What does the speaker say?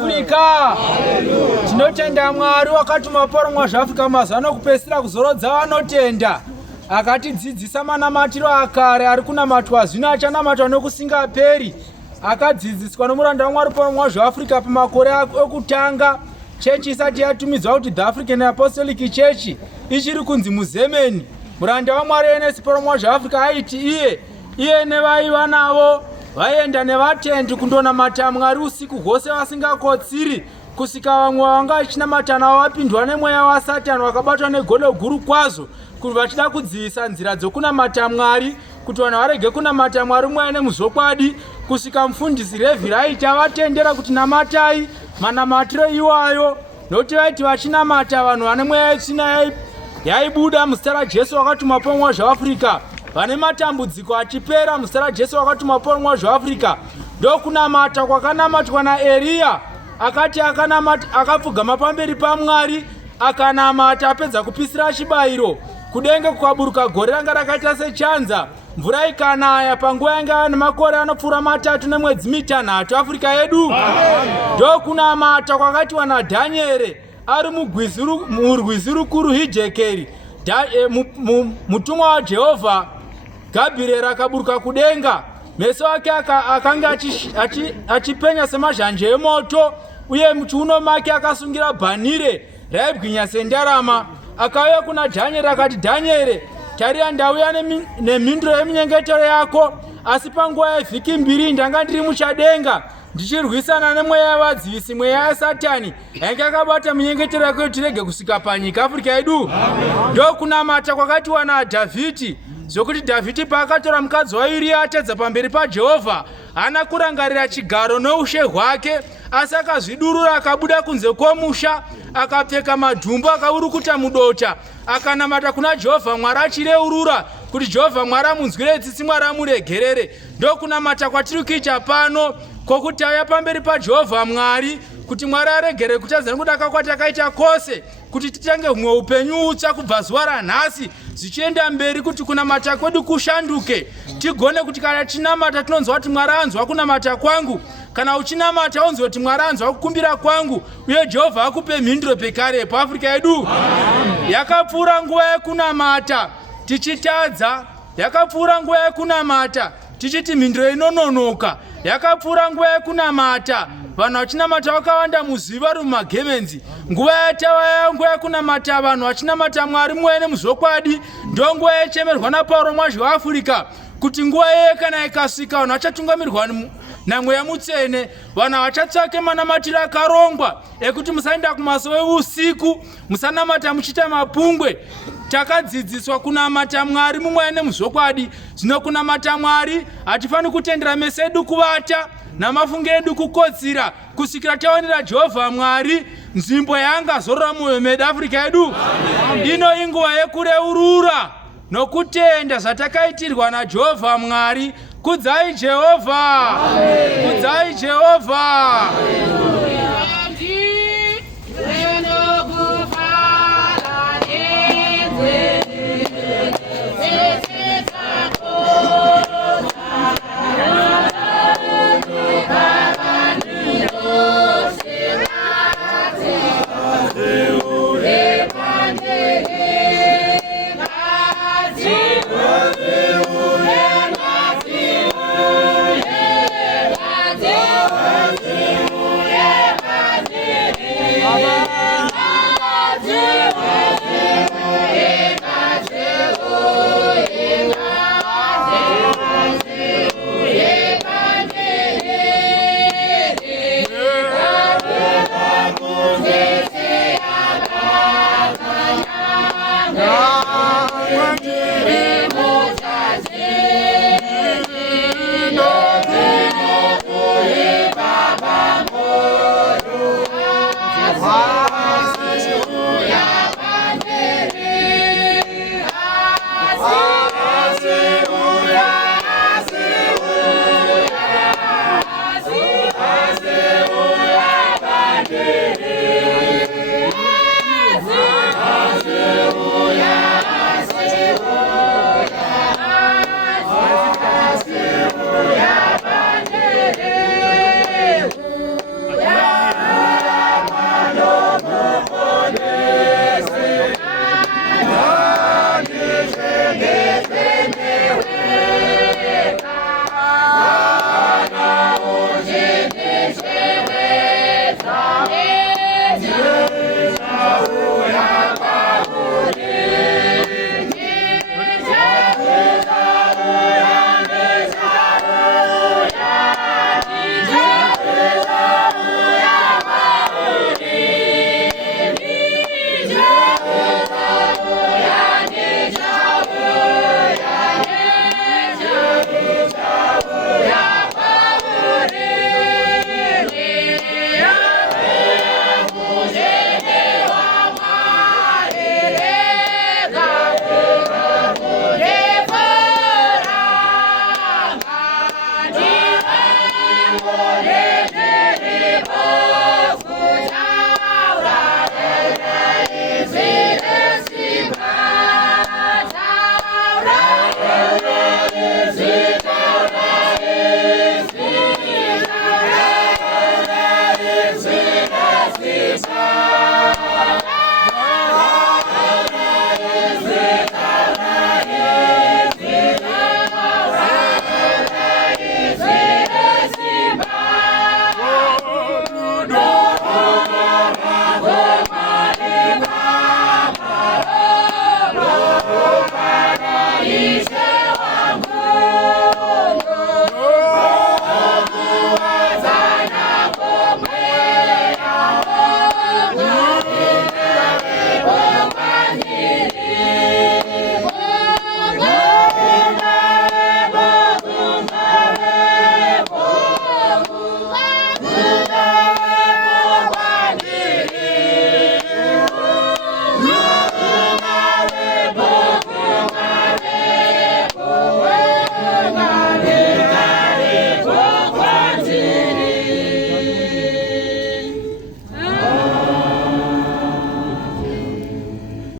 Afrika. Tinotenda Mwari wakatuma poromwa zvaAfrica mazano kupesira kuzorodza vanotenda. Akatidzidzisa manamatiro akare ari kunamatwa zvino achanamatwa nokusingaperi. Akadzidziswa nomuranda waMwari poromwa zvaAfrica pamakore okutanga. Chechi isati yatumidzwa kuti The African Apostolic Church ichiri kunzi muZemeni. Muranda waMwari Ernest poromwa zvaAfrica aiti iye nevaiva navo vaenda nevatendi kundonamata Mwari usiku hwose vasingakotsiri, kusika vamwe vanga vachinamata navo vapindwa nemweya waSatani vakabatwa negodo guru kwazvo, kuti vachida kudzivisa nzira dzokunamata Mwari, kuti vanhu varege kunamata Mwari mwene muzokwadi. Kusika mufundisi Levi Wright avatendera kuti namatai manamatiro iwayo, nokuti vaiti vachinamata vanhu vane mweya yetsvina yaibuda muzita raJesu wakatuma poromwa zvaAfrica, vane matambudziko achipera muzita raJesu wakatuma poromwa zvaAfrica. Ndokunamata kwakanamatwa naEriya, akati akapfugama pamberi paMwari akanamata apedza kupisira chibayiro, kudenga kukaburuka gore ranga rakaita sechanza, mvura ikanaya panguva yanga nemakore anopfuura 3 nemwedzi 6 Afrika yedu. Ndokunamata kwakatiwa naDhanieri ari murwizi rukuru Hijekeri. Mutumwa waJehovha Gabhirieri akaburuka kudenga, meso ake akanga achipenya semazhanje emoto, uye muchiuno make akasungira bhanire raibwinya sendarama. Akauya kuna Dhanieri akati, Dhanieri, tarira ndauya nemhinduro yeminyengetero yako, asi panguva yevhiki 2 ndanga ndiri muchadenga ndichirwisana nemweya yavadzivisi, mweya yaSatani yange akabata minyengetero yako kuti tirege kusvika panyika Afrika yedu. Ndokunamata kwakatiwa naDhavhidhi, zvokuti Dhavhidhi paakatora mukadzi waUria atedza pamberi paJehovha, haana kurangarira chigaro noushe hwake, asi akazvidurura akabuda kunze kwomusha, akapfeka madhumbu akaurukuta mudota, akanamata kuna Jehovha Mwari achireurura kuti Jehovha Mwari amunzwire tsitsi, Mwari amuregerere. Ndokunamata kwatiri kuita pano, kwokuti auya pamberi paJehovha Mwari kuti Mwari aregere kutadza nekuda kwatakaita kwose, kuti titange humwe upenyu utsva kubva zuva ranhasi zvichienda mberi, kuti kunamata kwedu kushanduke, tigone kuti kana tinamata tinonzwa kuti Mwari anzwa kunamata kwangu, kana uchinamata unzwe kuti Mwari anzwa kukumbira kwangu, uye Jehovha akupe mhinduro pekarepo Afrika yedu. Yakapfuura nguva yekunamata tichitadza, yakapfuura nguva yekunamata tichiti mhinduro inononoka, yakapfuura nguva yekunamata vanhu vachinamata vakawanda muziva rumagemenzi. Nguva yatava nguva yekunamata vanhu vachinamata Mwari mwene muzokwadi, ndo nguva yechemerwa naporomwa zvaAfrica, kuti nguva yeye kana ikasvika vanhu vachatungamirwa namweya mutsvene, vanhu havachatsvake manamatiro akarongwa ekuti musaenda kumaso eusiku, musanamata muchiita mapungwe. Takadzidziswa kunamata Mwari mumwene muzokwadi. Zvino kunamata Mwari hatifaniri kutendera meso edu kuvata namafungiro edu kukotsira, kusvikira taonera Jehovha Mwari nzvimbo yaangazorora mwoyo medu Afrika yedu. Ino inguva yekureurura nokutenda zvatakaitirwa naJehovha Mwari. Kudzai Jehovha! Kudzai Jehovha!